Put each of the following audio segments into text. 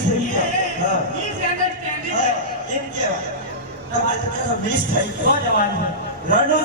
થઈ ગયા એમ કેવાય તમારે તો મિસ થઈ ગયો જવાનું રણો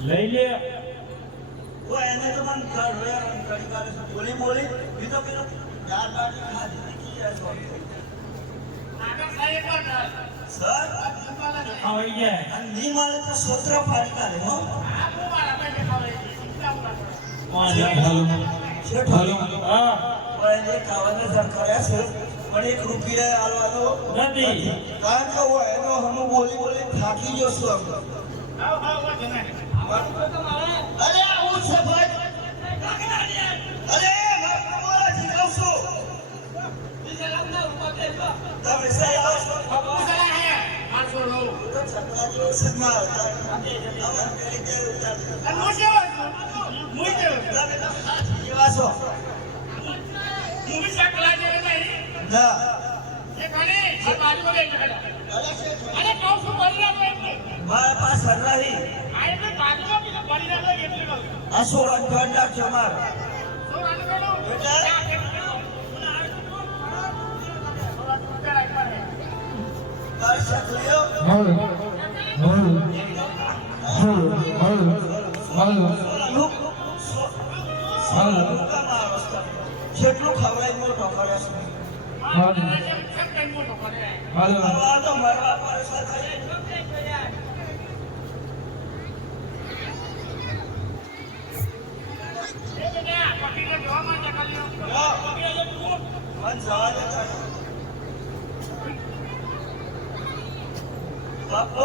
લઈ લે वो એને તો મન બોલી બોલી એ તો પેલો ચાર બાટી ખાધી की है सर આવી ગયા અને ની માલે તો સોત્ર ફાડી કાઢે હો હા ઓય એ કાવાના સરકારે છે પણ 1 રૂપિયા આલવાનો નથી કારણ કે वो એનો હમ બોલી બોલી થાકી ગયો છું અરે આવું છે ભાઈ અરે બોલા જીગાવ છો તમે સહી આવો પૂછલા હે 500 લો તો સરકારી સન્માન અમાર કરી દે અને મુઈ દેવ તમે તો હાથ જેવા છો મુવી શકલા જેવા નહીં ના એ કોને આ બાજુ લે અરે કહું છું બોલી રહ્યા મારા પાસ હરરાહી આ એટલે બાજુમાં કીધું બોલી રહ્યા એટલે આ સોરન ગંડા ચમાર સોરન ગંડો બેટા જેટલું ખવડાય મોટો કરે તો મરવા પરેશાન થઈ बापू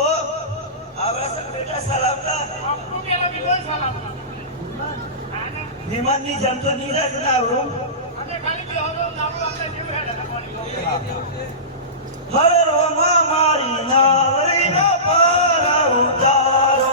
आवरा सब बेटा सलाम था बापू केला विमान सलाम विमान ની જમ તો ની રાખના હું અને ખાલી બે હોનો નામ આપણે જીવ હેડ હરે રોમા મારી નાવરી ના પારા ઉતારો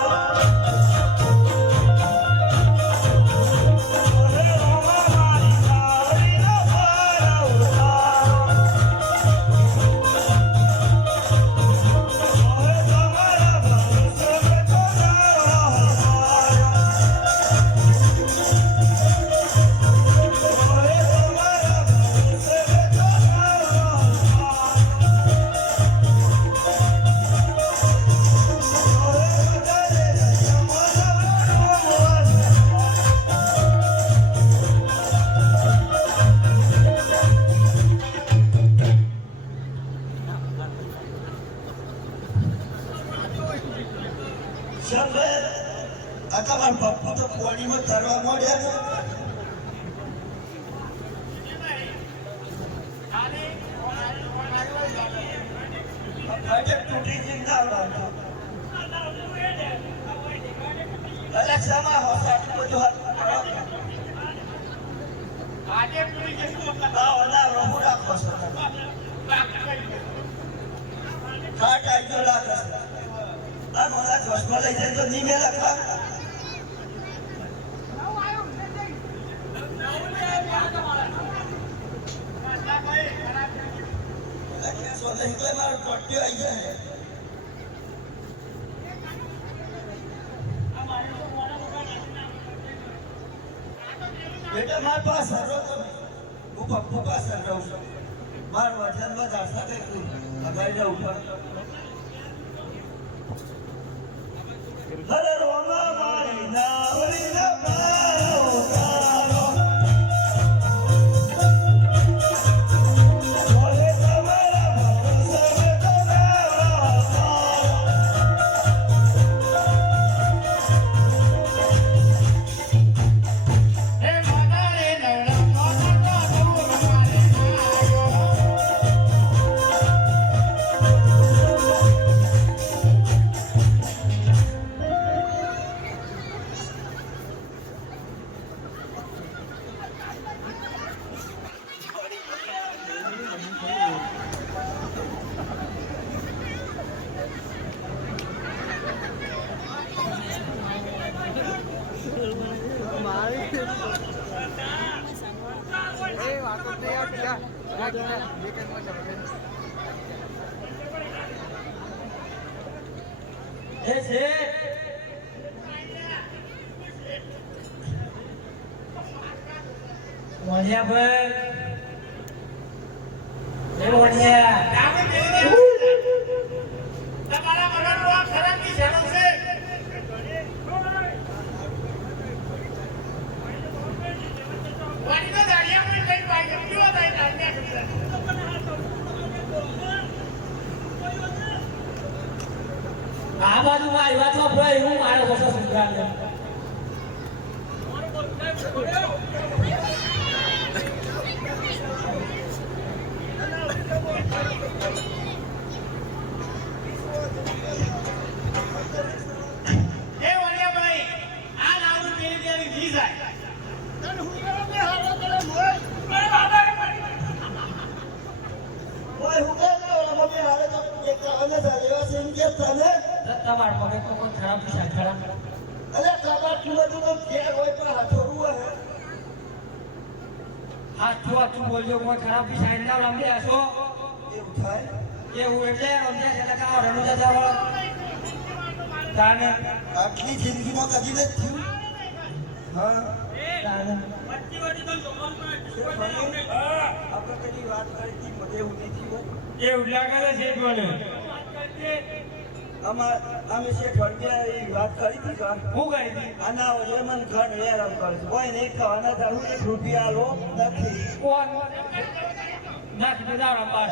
बेटा मार पास हरो तो वो पप्पू पास हरो मार वजन में दासा के अगाई जा ऊपर हरे रोमा मारी नावरी ना पारो कारो बोले तुम्हारा भरोसा में तो ना એ છે મોનિયા ભાઈ એ મોનિયા તમારા મગજનો આ ખરાબની શેનો છે વાડીનો દાડિયા કોઈ કઈ પાઈ ગયો થાય દાડિયા કરી આ બાજુમાં આવ્યા તો ભાઈ હું મારો બસો સુધરાને એ વલિયાભાઈ આ નાવનું તેરી તેરી જી જાય તને હું કરો કે હારો કરે મોય ઓય બાબા ઓય હું કે ઓલા મમ્મી હારે તો એક અને સાલેવા સેમ કે તને તમાર પગે કોઈ ખરાબ પૈસા ખરાબ અલે કાબા તું તો ઘેર હોય પણ હાથોરું હે આ તું બોલ્યો કોઈ ખરાબ પૈસા ના લંબે હશો એવું થાય એવું એટલે રમજા છે કાવ રણુ દાદા વાળો તાને આટલી જિંદગીમાં કદી નથી થયું હા તાને આપણે કદી વાત કરી હતી મને એવું નહીં થયું એ ઉડલા કરે છે બોલે અમે શેઠ વળગ્યા વાત કરી હતી કા હું કરી હતી આના વજે મન ઘણ વેરામ કરે છે કોઈ નહીં ખાવાના તારું 1 રૂપિયા લો નથી કોણ નાખ દેતા રંબાર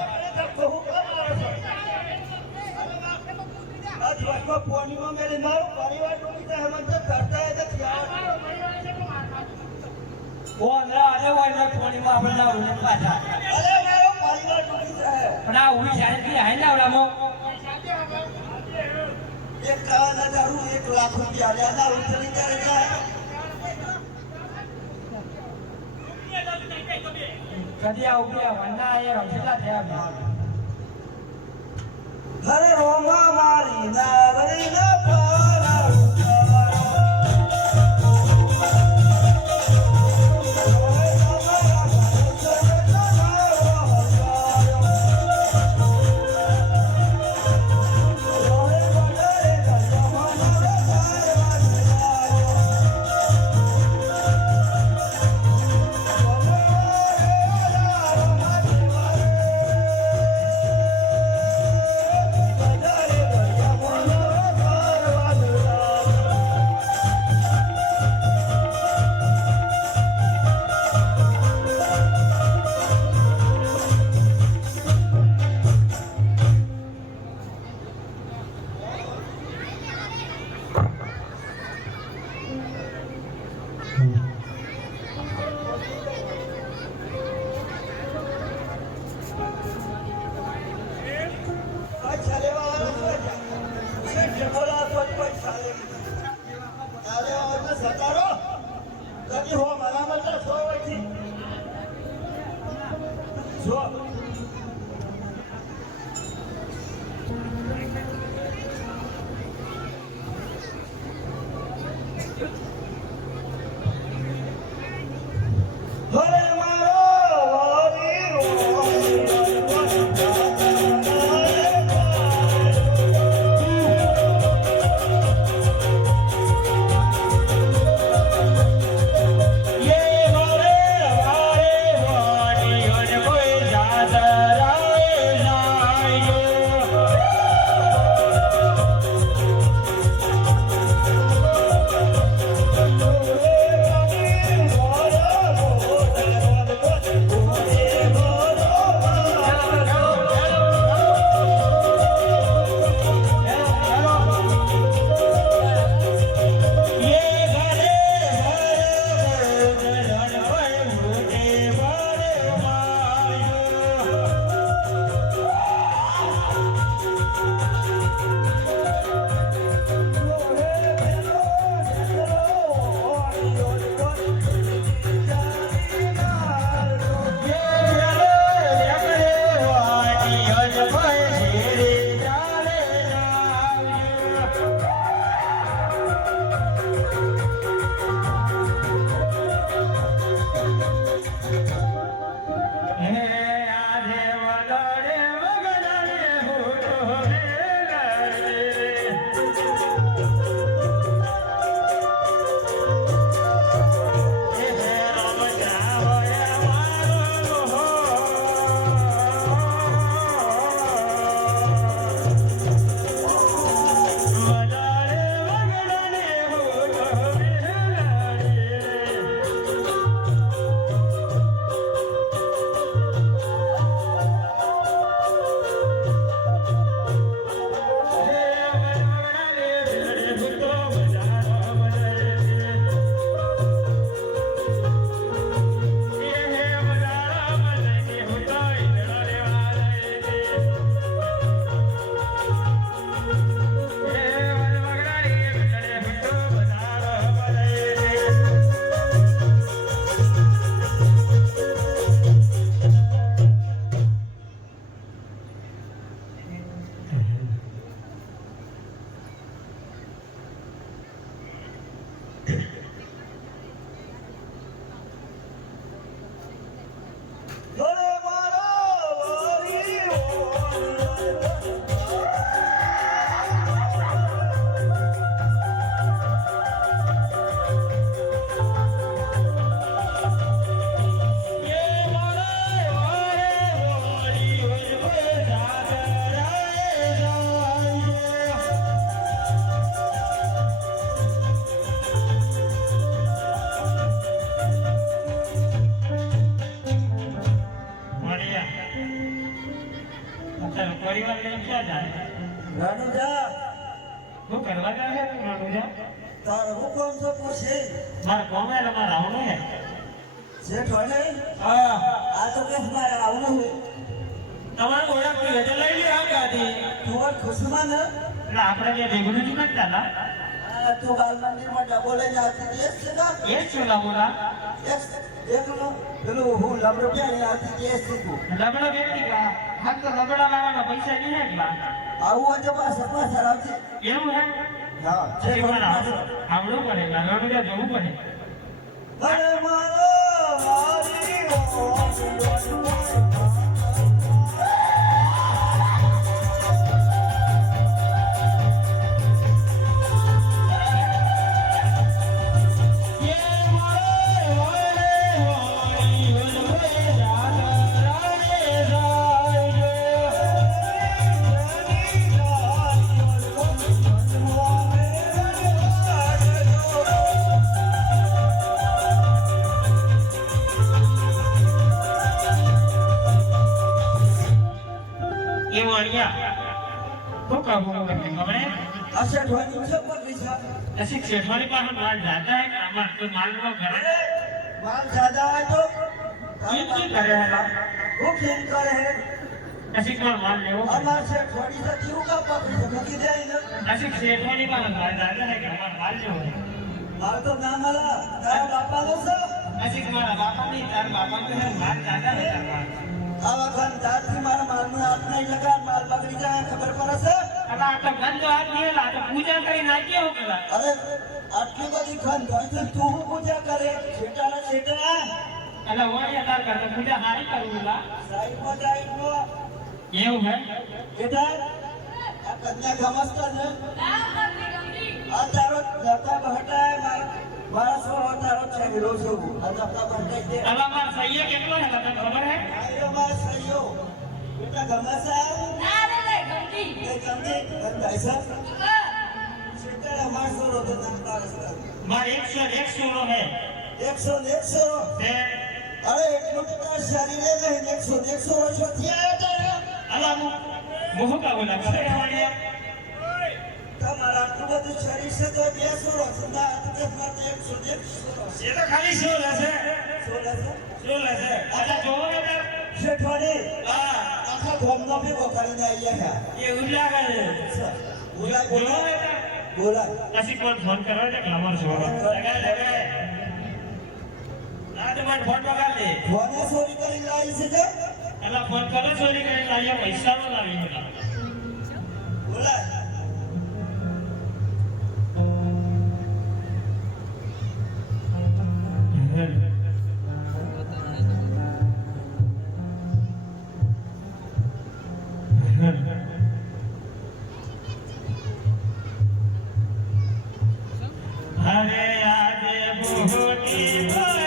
આજ વર્ષમાં પોણીમાં મેરી મારું પરિવાર ડૂબી જાય મને તો કરતા નથી કોણ અરે વાય ફોનીમાં આપણે ના ઉને પાછા અરે મારો પરિવાર ડૂબી જાય પણ આ ઉઈ જાય કે હાઈ ના ઓલામો એક ખાવાના તારું 1 લાખ રૂપિયા આના રૂપિયા ક્યારે જાય કદી આ ઉભી વંડા એ રમશેલા થયા હરે રોમા મારી નાવરી ના પારા તારો પરિવાર લઈને ક્યાં જાય? રણુજા શું કરવા જાય છે તું રણુજા? તાર હુકમ તો પૂછે મારે કોમે મારે આવવાનું હે. શેઠ હોય ને હા આ તો કે મારે આવવું છે તમારે ઓળખ પડી એટલે લઈ લે આગાથી. તું ઓર ખુશમાં ને એટલે આપણે બે ભેગું જ કરતા હતા. તું બાલ મંદિરમાં ડબો લઈને આવતી હતી છે ને એ જ છું લાબોલા. એકલો પેલું હું લમડો ક્યાં આવતી હતી એ શીખું લબડા વ્યક્તિ કા હા તો લબડા લાવવાના પૈસા નહીં એટલા. આવું હોય તો પાછા આવતી એવું હે? હા પછી મારે આવડવું પડે રણુજા જવું પડે. અરે મારો મારી એવું અહીંયા શું કહું તમને ખબર હે? અસઠવાની છે પગી પછી શેઠવાડી પાસે માલ જાતા હે કે અમાર તો માલ નો ઘરે માલ જ્યાદા હોય તો કી કરે હે? હું કેમ કરે હે પછી કોણ માલ લેવો? અમાર છે થોડી તો કેવું કા પકડી છે મૂકી દે ને પછી શેઠવાડી પાસે માલ જાતા હે કે અમાર માલ લેવો હે. માર તો ના મળે તારા બાપા નો છે પછી મારા બાપા નહીં તારા બાપા તો હે માલ જાતા હે તારા. આ વખત જાતથી મારા માલનો હાથ નહીં લગાડ માલ બગડી જાય ખબર પડે છે હવે આ તો ગંદો હાથ ગયેલા તો પૂજા કરી નાખીએ હું પેલા. અરે આટલી બધી ખંડ હોય તો તું હું પૂજા કરે છેટાના છેટા એટલે હોય તાર કરતા પૂજા હારી કરું પેલા. સાઈડમાં એવું હે? બેટા આ કન્યા ગમસ્તા છે આ તારો લતા બહટાય મારા સોળો તારો છે હીરો છું આ લતા બહટાય દે હવે માર સહીએ કેટલો હે તને ખબર હે? આયો માં સહીઓ બેટા ગમસા એ ગમતી ગંધાય છે છેટા માર સોળો તો નાખતા રસ્તા માર 101 સોનો હે 100 તે અરે એટલું તો તારા શરીરે નહીં 100 વર્ષો થયા તારા અલા હું કા બોલા શેઠવાડી તમારા આટલું બધું શરીર છે તો 200 વર્ષ ના તે માટે 100 એ તો ખાલી સોલ હશે. 16 સોલ હશે. અચ્છા જોવો ને તાર. શેઠવાડી હા આખા ગામનો ભેગો કરીને આવ્યા એ ઉલ્લા કરે છે બોલા જોવો બોલા ને તાર. બોલા પછી કોણ ફોન કરો એટલે ક્લામર છોડો લગાય ના તો મને ફોન પગાર દે. ફોને ચોરી કરીને લાવી છે કે એલા ફોન કરો ચોરી કરીને લાવીએ પૈસા નો લાવી પેલા. બોલા હરે આજે મોહની બોલાવે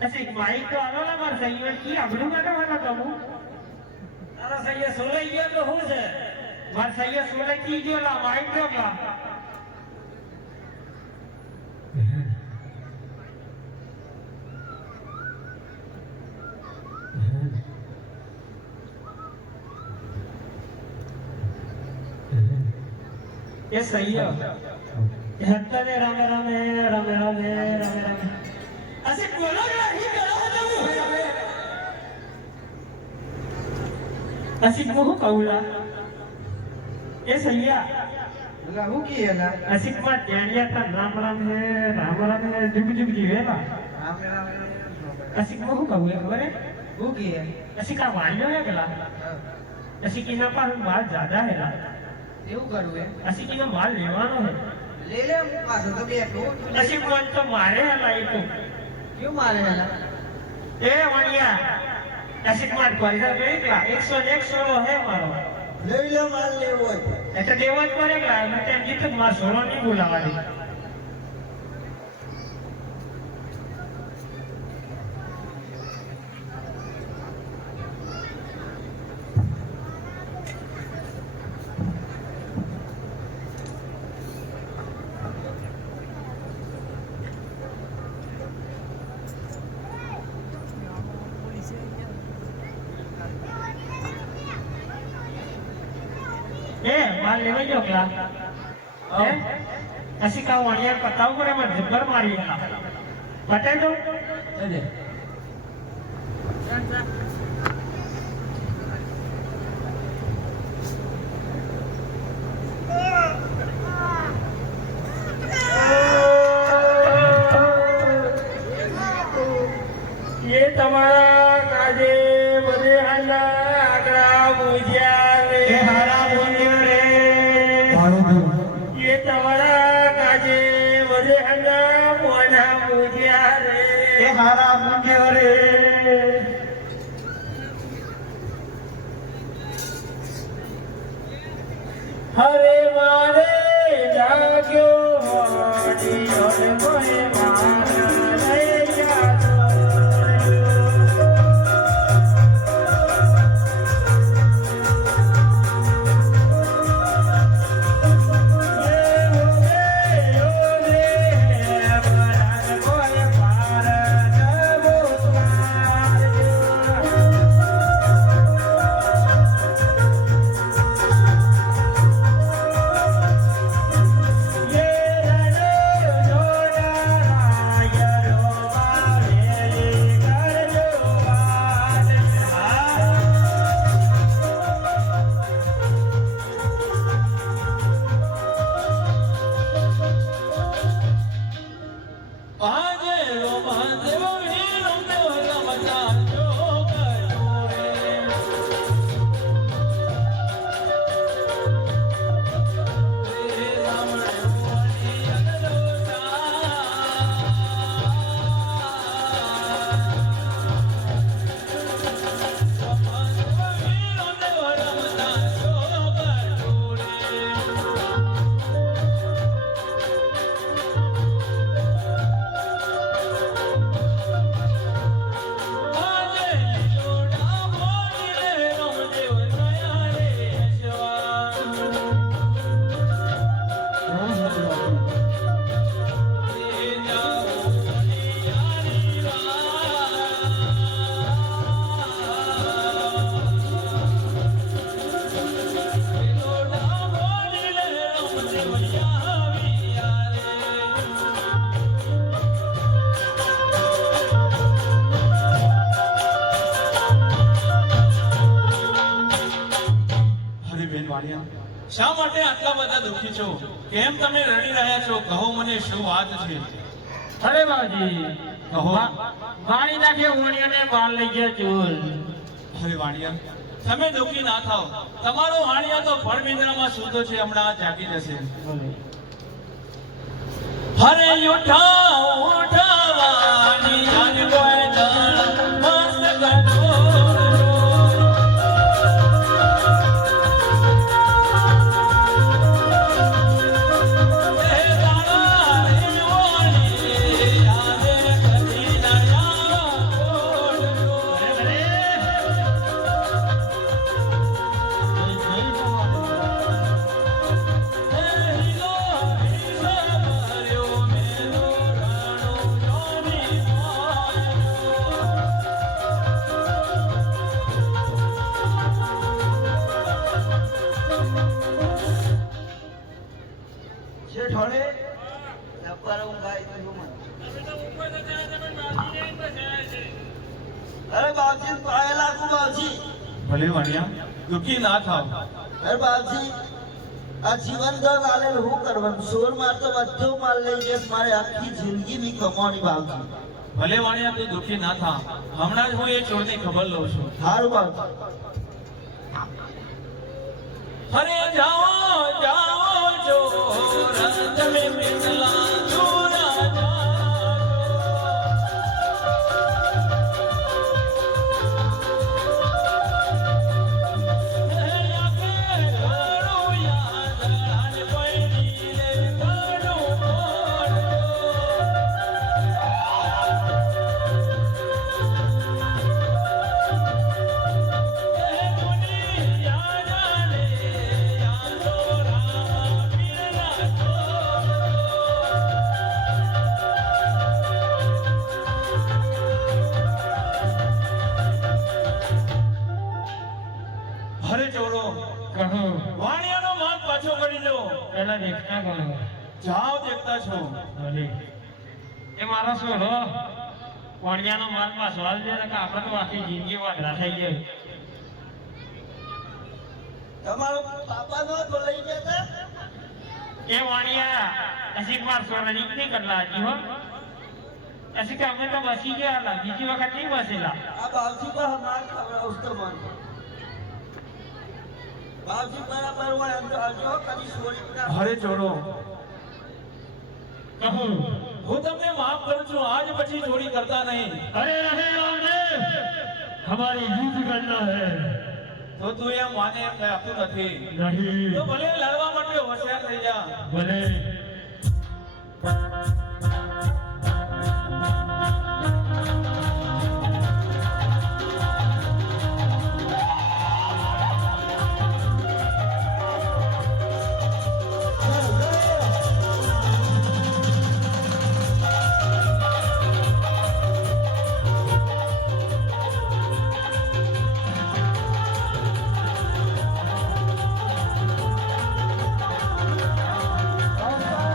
પછી માઇક તો આલો ને માર સહીઓ કી આગળું કાઢવાનો કમું તારા સૈયે સોલાઈ ગયો તો શું છે? માર સહીઓ સોલે કી ગયો લા માઇક તો કા એ સહીઓ હત્તા ને રામે રામે રામે રામે રામે રામે અસે બોલો ને હી કરો તમે અસી કો કહુલા એ સૈયા એટલે હું કી એલા અસી કો ડેડિયા તા રામ રામ હે જુગ જુગ જીવેલા રામે રામે અસી કો કહુએ ખબર હે હું કી અસી કા વાળ્યો હે ગલા અસી કીના પાસ માલ જ્યાદા હે લા એવું કરું હે અસી કીનો માલ લેવાનો હે લે લે હું પાછો તો બેઠો અસી કોણ તો મારે હલા એ તો ક્યું મારે એલા એ વાણિયા અસી કોણ પૈસા ગઈ 101 સોળો હે મારો લઈ લે માલ લેવો હોય એટલે દેવો જ પડે કે મેં તેમ કીધું માર સોળો નહીં બોલાવાની માલ લેવા જો કલા હે અસી કા વાણિયા પતાવ કરે મત જબર મારી બતાઈ દો અરે ये તમારા કાજે બધે હાલા આગળા મુજ્યા રે હારા બોલ્યો રે ये તમારા કાજે બધે હાલા મોના મુજ્યા રે એ હારા મુજ્યો રે હરે મારે જાગ્યો મારી હરે કોઈ મારા લઈ જાતો શા માટે આટલા બધા દુઃખી છો? કેમ તમે રડી રહ્યા છો? કહો મને શું વાત છે? અરે બાજી કહો. પાણી નાખે ઉણિયાને માલ લઈ ગયા ચોર અરે વાણિયા, તમે દુઃખી ના થાઓ. તમારો વાણિયા તો ભણમિંદ્રામાં સૂતો છે, હમણાં જાગી જશે. હરે ઉઠાવ ઉઠાવાની આજ કોઈ દળ મસ્ત કરતો બાપજી. ભલે વાણિયા દુઃખી ના થાવ. અરે બાપજી, આ જીવન ધન આલેલ હું કરવાનું? સોર માર તો બધો માલ લઈ જઈશ, મારે આખી જિંદગી ની કમાવાની બાપજી. ભલે વાણિયા તું દુઃખી ના થા. હમણાં જ હું એ ચોરની ખબર લઉં છું. સારું બાપજી. અરે જાઓ જાઓ ચોર તમે મિથલા ચોરા અરે ચોરો કહો વાણિયાનો માર્ગ પાછો કરી દો. પેલા દેખતા કરો જાઓ દેખતા છો. ભલે એ મારો શું હો કોણિયાનો માલમાં સવાલ દે ને કે આપણે તો આખી જિંદગી વાગડા થઈ ગઈ. તમારો પાપા નો તો લઈ જતા. એ વાણિયા અસીક વાર સોના નીકળી કરલા હજી હો અસીક અમે તો બસી ગયા હતા બીજી વખત નહીં બસેલા. આ બાપજી પર માર ખવડાવશ તો મને. બાપજી બરાબર હોય એમ તો આવજો, કદી સોરી ના. અરે ચોરો કહું હું તમને માફ કરું છું. આજ પછી ચોરી કરતા નહીં. अरे रहे रामदेव हमारी जीत करना है તો તું એમ માને એમ લાગતું નથી. नहीं તો ભલે લડવા માટે હોશિયાર થઈ જા. भले આવતા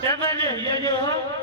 તમે જે હો